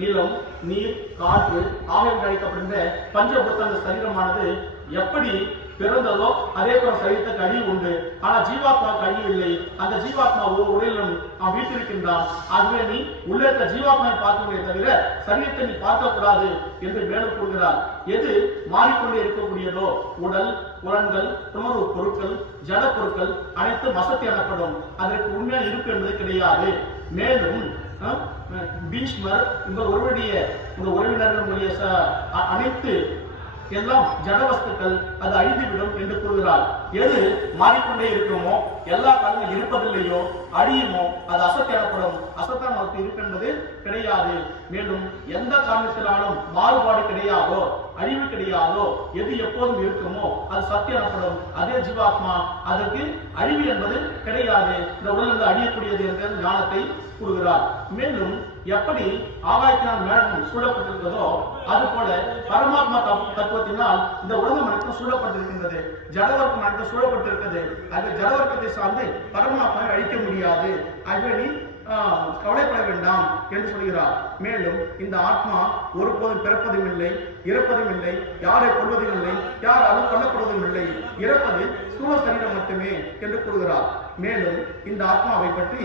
நிலம், நீர், காற்று ஆகியவற்றை அழைக்கப்படுகின்ற பஞ்சபூத்த அந்த சரீரமானது எப்படி பிறந்ததோ அதே போல சரீரத்துக்கு அழிவு உண்டு. ஆனா ஜீவாத்மாவுக்கு அழிவு இல்லை. அந்த ஜீவாத்மா ஒவ்வொரு உடலிலும் அவன் வீட்டிருக்கின்றான். ஆகவே நீ உள்ள இருக்க ஜீவாத்மாவை பார்க்கவே தவிர சரீரத்தை நீ பார்க்க கூடாது என்று மேலும் கூறுகிறார். எது மாறிக்கொண்டே இருக்கக்கூடியதோ உடல், புலன்கள், உணர்வு பொருட்கள், ஜட பொருட்கள் அனைத்தும் அசத்தி எனப்படும். அதற்கு உண்மையான இருப்பு என்பது கிடையாது. மேலும் பீஷ்மர் உங்கள் உறவினர்களுடைய அனைத்து எல்லாம் ஜடவஸ்துக்கள் அது அழிந்துவிடும் என்று கூறுகிறார். எது மாறிக்கொண்டே இருக்குமோ, எல்லா காலமும் இருப்பதில்லையோ, அழியுமோ, அது அசத்து எனப்படும். அசத்தான் நமக்கு இருக்கின்றது கிடையாது. மேலும் எந்த காரணத்தினாலும் மாறுபாடு கிடையாதோ, அழிவு கிடையாதோ, எது எப்போதும் இருக்குமோ அது சத்தியம் எனப்படும். அதே ஜீவாத்மா, அதற்கு அழிவு என்பது கிடையாது. இந்த உடலிருந்து அழியக்கூடியது என்ற ஞானத்தை கூறுகிறார். மேலும் எப்படி ஆகாயத்தினால் மேகம் சூழப்பட்டிருக்கிறதோ அதுபோல பரமாத்மா தத்துவத்தினால் இந்த உலகம் அனைத்தும் சூழப்பட்டிருக்கின்றது. ஜடவர்க்கம் அனைத்தும் சூழப்பட்டிருக்கிறது. அந்த ஜடவர்க்கத்தை சார்ந்து பரமாத்மாவை அழிக்க முடியாது. ஆகவே நீ கவலைப்பட வேண்டாம் என்று சொல்கிறார். மேலும் இந்த ஆத்மா ஒருபோதும் பிறப்பதும் இல்லை, இறப்பதும் இல்லை, யாரை கொள்வதும் இல்லை, யாராலும் கொல்லப்படுவதும் இல்லை. இறப்பது ஸ்தூல சரீரம் மட்டுமே என்று கூறுகிறார். மேலும் இந்த ஆத்மாவை பற்றி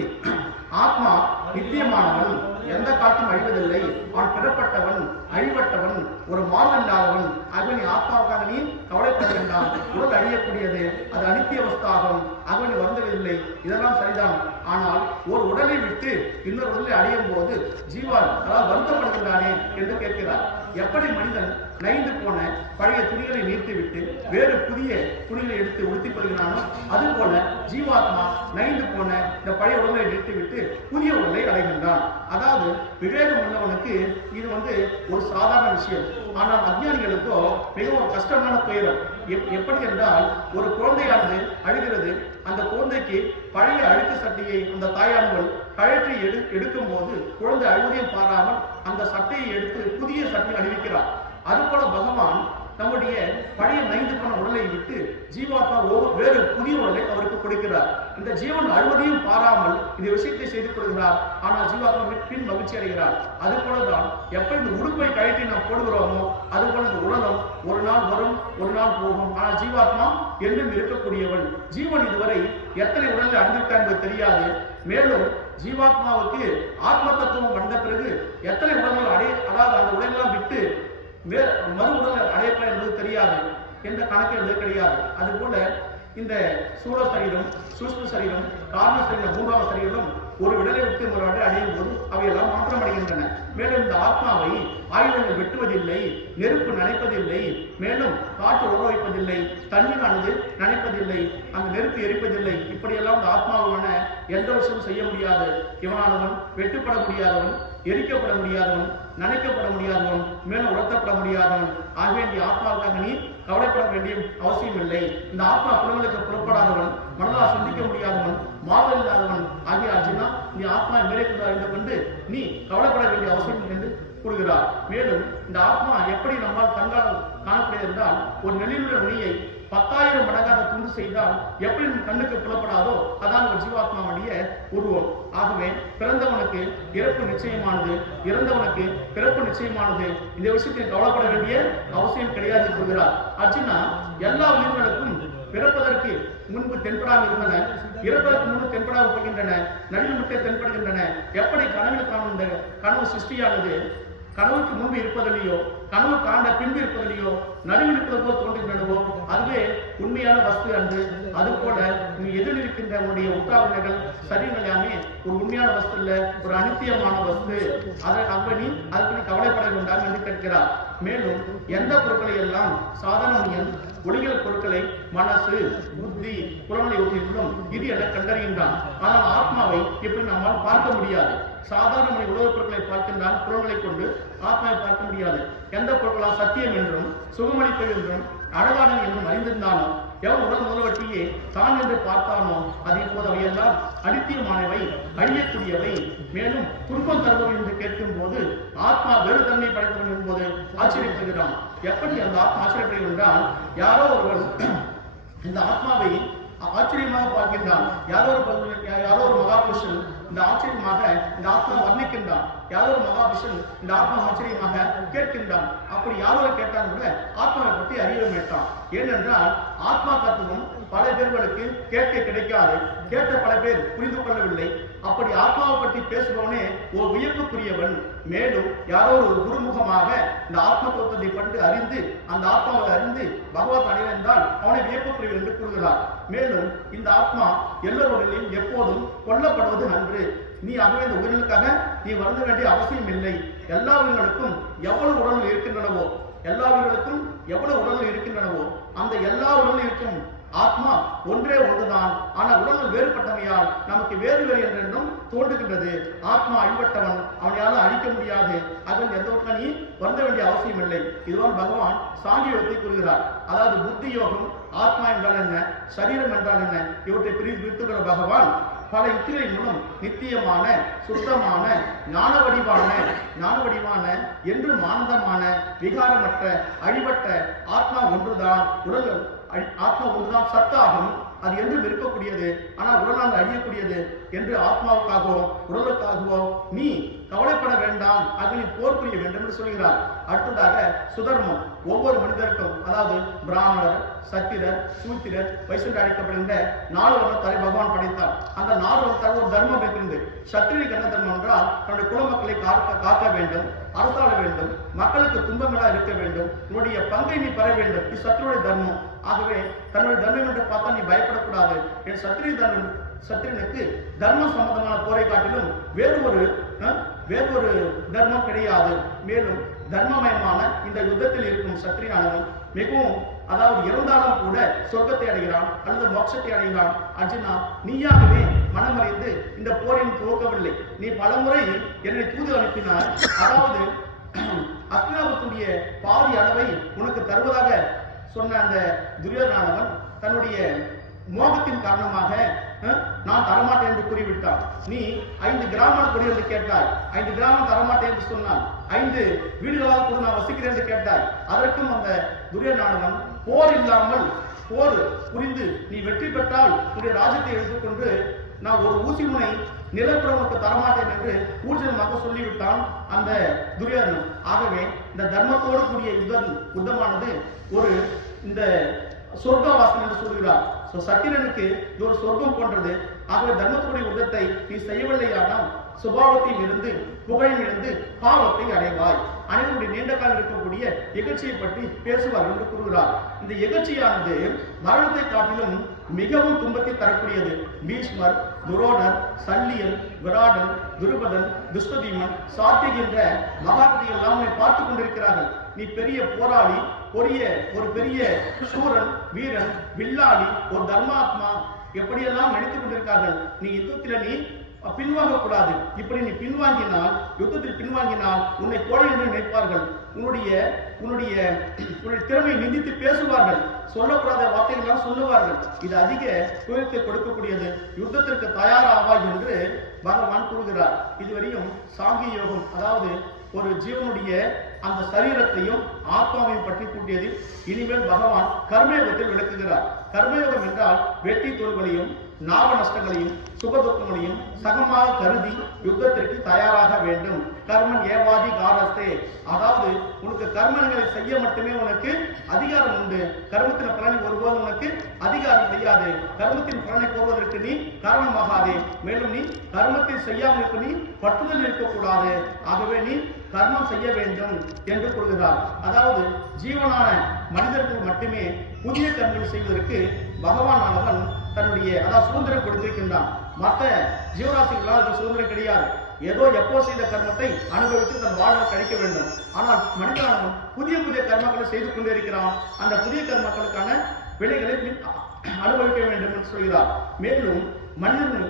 ஆத்மா நித்தியமானவன், எந்த காலத்தும் அழிவதில்லை, அவன் பிறப்பட்டவன், அழிவட்டவன், ஒரு மாறுதல் இல்லாதவன். ஆகவே நீ ஆத்மாவுக்காக நீ கவலைப்பட வேண்டாம். உடல் அழியக்கூடியது, அது அனித்திய வஸ்தாகும். ஆகவே நீ வருந்தவில்லை. இதெல்லாம் சரிதான். ஆனால் ஒரு உடலை விட்டு இன்னொரு உடலை அடையும் போது ஜீவன் அதாவது வருத்தப்படுகின்றானே என்று கேட்கிறார். எப்படி மனிதன் நைந்து போன பழைய துணிகளை நீர்த்துவிட்டு வேறு புதிய துணிகளை எடுத்து உடுத்திக் கொள்கிறானோ அதுபோல ஜீவாத்மா நைந்து போன இந்த பழைய உடலை நீர்த்துவிட்டு புதிய உடலை அடைகின்றான். அதாவது விவேகம் உள்ளவனுக்கு இது ஒரு சாதாரண விஷயம். ஆனால் அஞ்ஞானிகளுக்கோ மிகவும் கஷ்டமான துயரம். எப்படி என்றால், ஒரு குழந்தையானது அழுகிறது. அந்த குழந்தைக்கு பழைய அழுக்கு சட்டையை அந்த தாயானவள் கழற்றி எடுக்கும் போது குழந்தை அழுவதையும் பாராமல் அந்த சட்டையை எடுத்து புதிய சட்டை அணிவிக்கிறார். அதுபோல பகவான் நம்முடைய பழைய நைந்து போன உடலை விட்டு ஜீவாத்மா வேறு புதிய உடலை அவருக்கு கொடுக்கிறார். இந்த ஜீவன் அழுவதையும் பாராமல் இந்த விஷயத்தை செய்து கொள்கிறார். ஆனால் ஜீவாத்மா பின் மகிழ்ச்சி அடைகிறார். அது போலதான் எப்படி இந்த உடுப்பை கழட்டி நாம் போடுகிறோமோ அதுபோல இந்த உலகம் ஒரு நாள் வரும், ஒரு நாள் போகும். ஆனால் ஜீவாத்மா என்றும் இருக்கக்கூடியவன். ஜீவன் இதுவரை எத்தனை உடலை அடைந்துவிட்டான் என்பது தெரியாது. மேலும் ஜீவாத்மாவுக்கு ஆத்ம தத்துவம் வந்த பிறகு எத்தனை உடல்கள் அதாவது அந்த உடலெல்லாம் விட்டு மறு உடல் அடையப்பட என்பது தெரியாது. என்ற கணக்கு என்பது கிடையாது. அதுபோல இந்த சூழ சரீரம், சூஷ்ம சரீரம், காரண சரீரம், மூன்றாவது சரீரம் ஒரு விடலை விட்டு ஒரு விடலை அடையும் போது அவையெல்லாம் மாற்றம் அடைகின்றன. மேலும் இந்த ஆத்மாவை ஆயுதங்கள் வெட்டுவதில்லை, நெருப்பு நனைப்பதில்லை, மேலும் காற்று உற வைப்பதில்லை, தண்ணீரானது நனைப்பதில்லை, அந்த நெருப்பு எரிப்பதில்லை. இப்படியெல்லாம் இந்த ஆத்மாவான எந்த விஷயமும் செய்ய முடியாது. இவனானவன் வெட்டுப்பட முடியாதவன், எரிக்கப்பட முடியாதவன், நனைக்கப்பட முடியாதவன், மேலும் உணர்த்தப்பட முடியாதவன். ஆகவே இந்த ஆத்மாவுக்காக நீ கவலைப்பட வேண்டிய அவசியம் இல்லை. இந்த ஆத்மா புலங்களுக்கு புறப்படாதவன், மனதால் சிந்திக்க முடியாதவன், மாதல் இல்லாதவன் ஆகிய அர்ஜுனா, நீ ஆத்மா மேலே கொண்டு அறிந்து கொண்டு நீ கவலைப்பட வேண்டிய அவசியம் என்று கூறுகிறார். மேலும் இந்த ஆத்மா எப்படி நம்மால் கண்கால் காணப்படுகிறது என்றால், ஒரு நெல்லினுடைய நுனியை 10,000 மடங்காக துண்டு செய்தால் எப்படி கண்ணுக்கு புலப்படாதோ அதான் ஒரு ஜீவாத்மாவுடைய உருவம். ஆகவே பிறந்தவனுக்கு இறப்பு நிச்சயமானது, இறந்தவனுக்கு பிறப்பு நிச்சயமானது. இந்த விஷயத்தை கவலைப்பட வேண்டிய அவசியம் கிடையாது கூறுகிறார். அர்ஜுனா, எல்லா உயிர்களுக்கும் பிறப்பதற்கு முன்பு தென்படாமல் இருந்தன, இறப்பதற்கு முன்பு தென்படாமல் போகின்றன, நடுவில் மட்டும் தென்படுகின்றன. எப்படி கனவில் காணும் இந்த கனவு சிருஷ்டியானது கனவுக்கு முன்பு இருப்பதில்லையோ, கனவு காண்ட பின்பு இருப்பதில்லையோ, நடுவில் இருப்பது போல் தோன்றுகின்றனவோ அதுவே உண்மையான வஸ்து அன்று. அதுபோல நீ எதிரில் இருக்கின்ற உன்னுடைய உற்றாவினர்கள் சரீரம் எல்லாமே ஒரு உண்மையான வஸ்து இல்ல, ஒரு அனித்தியமான வஸ்து. அதை நீ அதுக்கு நீ கவலைப்பட வேண்டாம் என்று கேட்கிறார். மேலும் எந்த பொருட்களை எல்லாம் சாதாரண ஒளிகள் பொருட்களை மனசு, புத்தி, புலனை ஒட்டியிருக்கும் இது என கண்டறிகின்றான். ஆனால் ஆத்மாவை இப்படி நம்மால் பார்க்க முடியாது. சாதாரண உலகப் பொருட்களை பார்க்கின்றான், புலன்களை கொண்டு ஆத்மாவை பார்க்க முடியாது. எந்த பொருட்களால் சத்தியம் என்றும் சுகமளிப்பது என்றும் அழகானது என்றும் அறிந்திருந்தாலும் எவன் உடல் முதல்வட்டியே தான் என்று பார்த்தானோ அது இப்போது அவையெல்லாம் அனித்தியமானவை, அழியக்கூடியவை, மேலும் துன்பம் தருபவை என்று கேட்கும் போது ஆத்மா வேறு தன்மை படைத்தவன் என்பது ஆச்சரியப்படுகிறான். எப்படி அந்த ஆத்மா ஆச்சரியப்படுகிறது என்றால், யாரோ ஒருவன் இந்த ஆத்மாவை ஆச்சரியமாக பார்க்கின்றான். யாரோ ஒரு மகாபுருஷன் இந்த ஆச்சரியமாக இந்த ஆத்மா வர்ணிக்கின்றான். யாரோ மகாவிஷ்ணு இந்த ஆத்மா ஆச்சரியமாக கேட்கின்றான். அப்படி யாரோ கேட்டான் கூட ஆத்மாவை பற்றி அறிய மாட்டான். ஏனென்றால் ஆத்மா தத்துவம் பல பேர்களுக்கு கேட்க கிடைக்காது. கேட்ட பல பேர் புரிந்து கொள்ளவில்லை. அப்படி ஆத்மாவை பற்றி பேசுபவனே ஒரு வியப்புக்குரியவன். மேலும் யாரோ ஒரு குருமுகமாக இந்த ஆத்ம தத்துவத்தை பற்றி அறிந்து அந்த ஆத்மாவை அறிந்து பகவத் அடைந்தால் அவனை வியப்புக்குரியவன் என்று கூறுகிறார். மேலும் இந்த ஆத்மா எல்லோருடையும் எப்போதும் கொல்லப்படுவது அன்று. நீ ஆகவே இந்த உயிர்களுக்காக நீ வருந்த வேண்டிய அவசியம் இல்லை. எல்லா உயிர்களுக்கும் எவ்வளவு உடல்கள் இருக்கின்றனவோ அந்த எல்லா உடலும் இருக்கும் ஆத்மா ஒன்றே ஒன்றுதான். ஆனால் உடல்கள் வேறுபட்டவையால் நமக்கு வேறு வேறு என்றென்றும் தோன்றுகின்றது. ஆத்மா அழிபட்டவன், அவனையால் அழிக்க முடியாது. அதில் எந்த ஒன்றும் நீ வருந்த வேண்டிய அவசியம் இல்லை. இதுதான் பகவான் சாங்கிய யோகத்தை கூறுகிறார். அதாவது புத்தி யோகம், ஆத்மா என்றால் என்ன, சரீரம் என்றால் என்ன, இவற்றை பிரித்துகிற பகவான் பல யுக்திகளின் மூலம் நித்தியமான, சுத்தமான, ஞான வடிவான என்றும் ஆனந்தமான, விகாரமற்ற, அழிவற்ற ஆத்மா ஒன்றுதான். ஆத்மா ஒன்றுதான் சத்தாகும். அது என்றும் இருக்கக்கூடியது. ஆனால் உடலால் அழியக்கூடியது என்று ஆத்மாவுக்காகவோ உடலுக்காகவோ நீ கவலைப்பட வேண்டாம், அது நீ போர் புரிய வேண்டும் என்று சொல்கிறார். அடுத்ததாக சுதர்மம். ஒவ்வொரு மனிதருக்கும், அதாவது பிராமணர், சத்திரர், சூத்திரர், வைசர் அழைக்கப்படுகின்ற 4 வர்ணத்தாரை பகவான் படைத்தார். அந்த 4 வர்ணத்தார் ஒரு தர்மம் இருக்கிறது. சத்திரியனுக்கு என்ன தர்மம் என்றால் தன்னுடைய குலமக்களை காக்க வேண்டும், அரசாள வேண்டும், மக்களுக்கு துன்பங்களாக இருக்க வேண்டும், உன்னுடைய பங்கை நீ பெற வேண்டும். இது சத்திரியனுடைய தர்மம். ஆகவே தன்னுடைய தர்மம் என்று பார்த்தா நீ பயப்படக்கூடாது. என் சத்திரியனுக்கு தர்மம் சம்பந்தமான போரை காட்டிலும் வேறு ஒரு தர்மம் கிடையாது. மேலும் தர்மமயமான இந்த யுத்தத்தில் இருக்கும் சத்திரியானவன் மிகவும், அதாவது இறந்தாலும் கூட சொர்க்கத்தை அடைகிறான் அல்லது மோட்சத்தை அடைகிறான். அர்ஜுனா, நீயாகவே மனமறிந்து இந்த போரின் துவக்கவில்லை. நீ பலமுறை என்னை தூது அனுப்பினார். அதாவது அஸ்தினாபுரத்துடைய பாதி அளவை உனக்கு தருவதாக சொன்ன அந்த துரியோதனன் தன்னுடைய மோகத்தின் காரணமாக நான் தரமாட்டேன் என்று கூறிவிட்டான். நீ 5 கிராமம் கொடு என்று கேட்டாய். 5 கிராமம் தரமாட்டேன் என்று சொன்னான். 5 வீடுகளால் கூட நான் வசிக்கிறேன் என்று கேட்டாய். அதற்கும் அந்த துரியோதனன் போர் இல்லாமல் போர் புரிந்து நீ வெற்றி பெற்றால் உன்னுடைய ராஜ்யத்தை எடுத்துக்கொண்டு நான் ஒரு ஊசி முனை நிலப்புறவுக்கு தரமாட்டேன் என்று ஊர்ஜனமாக சொல்லிவிட்டான் அந்த துரியோதனன். ஆகவே இந்த தர்மத்தோடு கூடிய யுத்தமானது ஒரு இந்த சொர்க்கவாசம் என்று சொல்கிறார். சத்திரனுக்கு இது ஒரு சொர்க்கம் போன்றது. ஆகவே தர்மத்துடைய யுத்தத்தை நீ செய்யவில்லையானால் சுபாவத்தில் இருந்து புகழில் இருந்து பாவத்தை அடைவாய். அனைவருடைய நீண்ட காலம் இருக்கக்கூடிய எகழ்ச்சியை பற்றி பேசுவார் என்று கூறுகிறார். இந்த எகழ்ச்சியானது மரணத்தை காட்டிலும் மிகவும் துன்பத்தை தரக்கூடியது. பீஷ்மர், துரோணர், சல்லியன், விராடன், துருபதன், துஷ்டதீமன், சாத்திக் என்ற மகாரதிகள் எல்லாம் பார்த்துக் கொண்டிருக்கிறார்கள். நீ பெரிய போராளி, ஒரு பெரிய சூரன், வீரன், வில்லாளி, ஒரு தர்மாத்மா எப்படியெல்லாம் நினைத்துக் கொண்டிருக்கார்கள். நீ யுத்தத்தில் நீ பின்வாங்க கூடாது. இப்படி நீ யுத்தத்தில் பின்வாங்கினால் உன்னை கோழை என்று நினைப்பார்கள். உன்னுடைய திறமையை நிந்தித்து பேசுவார்கள். சொல்லக்கூடாத வார்த்தைகள் சொல்லுவார்கள். இது அதிக துயரத்தை கொடுக்கக்கூடியது. யுத்தத்திற்கு தயாராவாய் என்று பகவான் கூறுகிறார். இதுவரையும் சாங்கிய யோகம், அதாவது ஒரு ஜீவனுடைய அந்த சரீரத்தையும் ஆத்மாவையும் பற்றி கூட்டியது. இனிமேல் பகவான் கர்மயோகத்தில் விளக்குகிறார். கர்மயோகம் என்றால் வெற்றி தோல்களையும் லாப நஷ்டங்களையும் சுகதுக்கங்களையும் சகமாக கருதி யுத்தத்திற்கு தயாராக வேண்டும். கர்மன் ஏவாதி காரஸ்தே, அதாவது உனக்கு கர்மங்களை செய்ய மட்டுமே உனக்கு அதிகாரம் உண்டு. கர்மத்தின் பலனை ஒருபோதும் உனக்கு அதிகாரம் செய்யாது. கர்மத்தின் பலனை கோருவதற்கு நீ காரணமாகாதே. மேலும் நீ கர்மத்தை செய்யாமல் இருக்க நீ பற்றுதல் இருக்கக்கூடாது. ஆகவே நீ கர்மம் செய்ய வேண்டும் என்று கூறுகிறார். அதாவது ஜீவனான மனிதர்கள் மட்டுமே புதிய கர்மங்கள் செய்வதற்கு பகவான் ஆனவன் தன்னுடைய சுதந்திரம் கொடுத்திருக்கின்றான். மற்ற ஜீவராசிகளால் அது சுதந்திரம் கிடையாது. ஏதோ எப்போ செய்த கர்மத்தை அனுபவித்து தன் வாழ்வை கழிக்க வேண்டும். ஆனால் மனிதனானவன் புதிய கர்மங்களை செய்து கொண்டே இருக்கிறான். அந்த புதிய கர்மங்களுக்கான விலைகளை அனுபவிக்க வேண்டும் என்று சொல்கிறார். மேலும் மனிதன்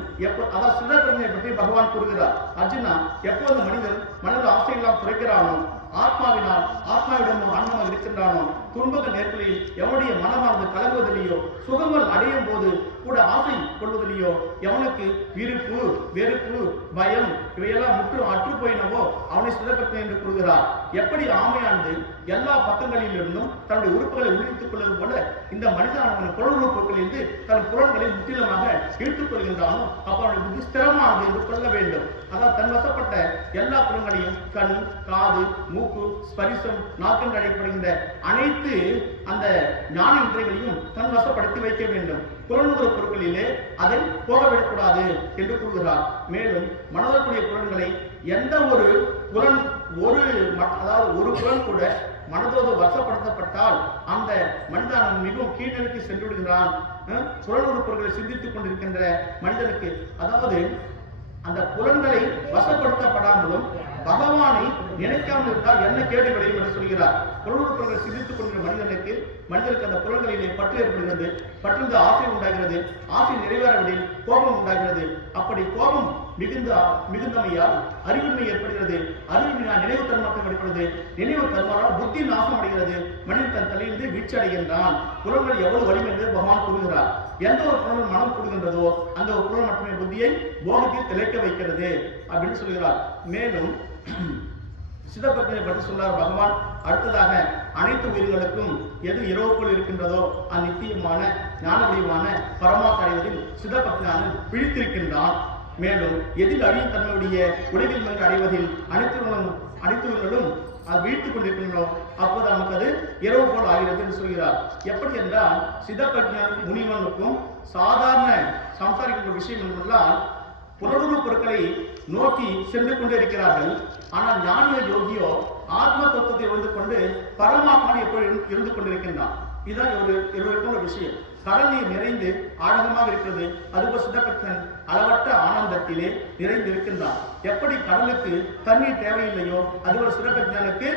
சுதந்திரத்தை பற்றி பகவான் கூறுகிறார். அர்ஜுனா, எப்போது மனிதன் ஆசையெல்லாம் குறைக்கிறானோ, ஆத்மாவிடம் ஆன்மாவாக இருக்கின்றானோ, துன்பக நேர்களில் எவனுடைய மனமானது கலங்குவதில்லையோ, சுகங்கள் அடையும் போது கூட ஆசை கொள்வதிலேயோ எவனுக்கு விருப்பு வெறுப்பு பயம் இவையெல்லாம் முற்றும் அற்று போயினவோ அவனை சிதப்பத்தன் என்று கூறுகிறார். எப்படி ஆமையானது எல்லா பக்கங்களிலிருந்தும் தன்னுடைய உறுப்புகளை உள்ளிட்டுக் கொள்வது போல இந்த மனிதன் புலனுறுப்புகளிலிருந்து தன் புலன்களை முற்றிலுமாக இழுத்துக் கொள்கின்றானோ அப்ப அவனுடைய புத்தி ஸ்திரமானது என்று கொள்ள வேண்டும். அதாவது தன் வசப்பட்ட எல்லா புலன்களையும் கண், காது, மூக்கு, ஸ்பரிசம், நாக்கென்று அழைக்கப்படுகின்ற அனைத்து அந்த ஞான இன்றைகளையும் தன் வசப்படுத்தி வைக்க வேண்டும். புலனுகிற பொருட்களிலே அதை போகவிடக்கூடாது என்று கூறுகிறார். மேலும் மனதற்குரிய புலன்களை எந்த ஒரு புலன் அதாவது ஒரு புலன் கூட மனதோடு வசப்படுத்தப்பட்டால் அந்த மனிதன் மிகவும் கீழ்நிலைக்கு சென்று விடுகிறான். புலன் பொருட்களை சிந்தித்துக் கொண்டிருக்கின்ற மனிதனுக்கு, அதாவது அந்த புலன்களை வசப்படுத்தப்படாமலும் பகவானை நினைக்காமல் இருந்தால் என்ன கேடு விளையும் என்று சொல்கிறார். புலனுறுப்புகளை சிந்தித்துக் கொண்டிருக்கிற மனிதனுக்கு அந்த புலன்களிலே பற்று ஏற்படுகிறது, பற்றிருந்த ஆசை உண்டாகிறது, ஆசை நிறைவேறவிடில் கோபம் உண்டாகிறது. அப்படி கோபம் மிகுந்தமையால் அறிவின்மை ஏற்படுகிறது, அறிவின்மையால் நினைவு தன்மாற்றம் ஏற்படுகிறது, நினைவு தன்மாறால் புத்தி நாசம் அடைகிறது, மனிதன் தன் தலையிலிருந்து வீழ்ச்சி அடைகின்றான். புலன்கள் எவ்வளவு வலிமை என்று பகவான் கூறுகிறார். எந்த ஒரு புலன் மனம் கூடுகின்றதோ அந்த ஒரு புலன் மட்டுமே புத்தியை போகத்தில் திளைக்க வைக்கிறது அப்படின்னு சொல்கிறார். மேலும் சிதப்பத்தினை பற்றி சொன்னார் பகவான். அடுத்ததாக அனைத்து உயிர்களுக்கும் எது இரவுக்குள் இருக்கின்றதோ அந்த நித்தியமான ஞான வடிவான பரமாத்மா அடைவதில் சிதப்பத்தினாலும் பிழித்திருக்கின்றான். மேலும் எதில் அழியும் தன்மையுடைய உலகில் மனித அடைவதில் அனைத்து உயிர்களும் அது வீழ்த்துக் கொண்டிருக்கின்றோ அப்போது நமக்கு அது இரவு போல் ஆகிறது என்று சொல்கிறார். எப்படி என்றால் சிதப்பஞ்ஞான முனிவனுக்கும் சாதாரண சம்சாரிக்கின்ற விஷயம் என்றால் புலனுறு பொருட்களை நோக்கி சென்று கொண்டே இருக்கிறார்கள். ஆனால் ஞானிய யோகியோ ஆத்ம தத்துவத்தை இருந்து கொண்டு பரமாத்மா எப்படி இருந்து கொண்டிருக்கின்றான். இதுதான் இவருக்கும் ஒரு விஷயம். கடல் நீர் நிறைந்து ஆழமாக இருக்கிறது, அதுபோல் சிதப்பத்தன் அளவற்ற ஆனந்தத்திலே நிறைந்து இருக்கின்றான். எப்படி கடலுக்கு தண்ணீர் தேவையில்லையோ அதுபோல் சிதப்பத்தனுக்கு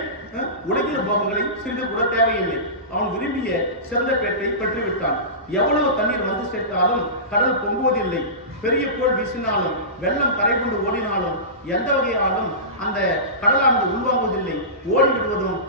உலகில் போகங்களை சிறிது கூட தேவையில்லை. அவன் விரும்பிய சிறந்த பேட்டை பெற்றுவிட்டான். எவ்வளவு தண்ணீர் வந்து சேர்த்தாலும் கடல் பொங்குவதில்லை. பெரிய கோள் வீசினாலும் வெள்ளம் கரை கொண்டு ஓடினாலும் எந்த வகையாலும் அந்த கடலானது உள்வாங்குவதில்லை, ஓடிவிடுவதும்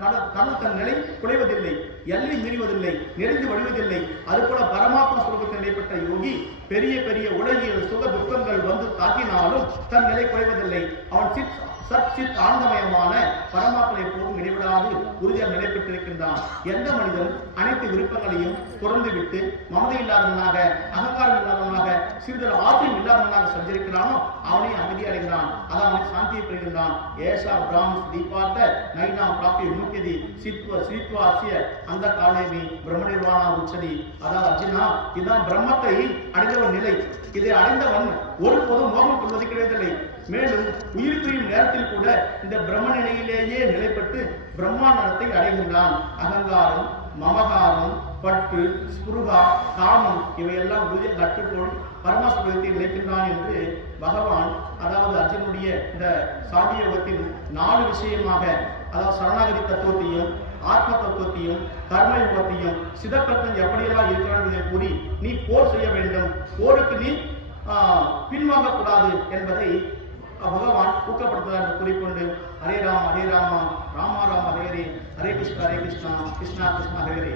கடல் தன் நிலை குறைவதில்லை, எல்லை மீறுவதில்லை, நிறைந்து வடிவதில்லை. அதுபோல பரமாத்மா சுரூபத்தில் நிலைப்பட்ட யோகி பெரிய பெரிய உலகியல் சுக துக்கங்கள் வந்து தாக்கினாலும் தன் நிலை குறைவதில்லை. அவன் சச்சித் ஆனந்தமயமான பரமாத்மா எப்போதும் இடைவிடாது உறுதியாக நிலை பெற்றிருக்கின்றான். எந்த மனிதன் அனைத்து விருப்பங்களையும் துறந்து விட்டு மமதை இல்லாதவனாக, அகங்காரம் இல்லாதவனாக, சிறிதளவு ஆசையும் இல்லாதவனாக சஞ்சரிக்கிறானோ அவனை அமைதி அடைகிறான். அதான் அவனை சாந்தியை பெறுகின்றான். ஏஷா பிராமஸ் தீபார்த்த நைனா பிராப்தி விமுக்தி ஸ்ரீத்வாசிய அந்த காலேமி பிரம்ம நிர்வாணா உச்சதி. அதாவது அர்ஜுனா, இதுதான் பிரம்மத்தை அடைந்தவன் நிலை. இதை அடைந்தவன் ஒருபோதும் மோகம் கொள்வது கிடையவில்லை. மேலும் உயிர் பிரியும் நேரத்தில் கூட இந்த பிரம்ம நிலையிலேயே நிலைப்பட்டு பிரம்மாண்டத்தை அடைகின்றான். அகங்காரம், மமகாரம், பற்று, ஸ்புருகா, காமம் இவையெல்லாம் உறுதியை கட்டுக்கோள் பரமாசுரத்தை நிலைக்கின்றான் என்று பகவான், அதாவது அர்ஜுனுடைய இந்த சாந்திய யோகத்தின் 4 விஷயமாக, அதாவது சரணாகதி தத்துவத்தையும் ஆத்ம தத்துவத்தையும் கர்ம யுகத்தையும் சிதப்பத்தன் எப்படியெல்லாம் இருக்கிறான் என்பதை கூறி நீ போர் செய்ய வேண்டும், போருக்கு நீ பின்வாங்க கூடாது என்பதை பகவான் ஊக்கப்படுத்துவார் என்று கூறிக்கொண்டு ஹரே ராம ராமா ராம ஹரே ஹரே, ஹரே கிருஷ்ணா கிருஷ்ணா கிருஷ்ணா ஹரே ஹரே.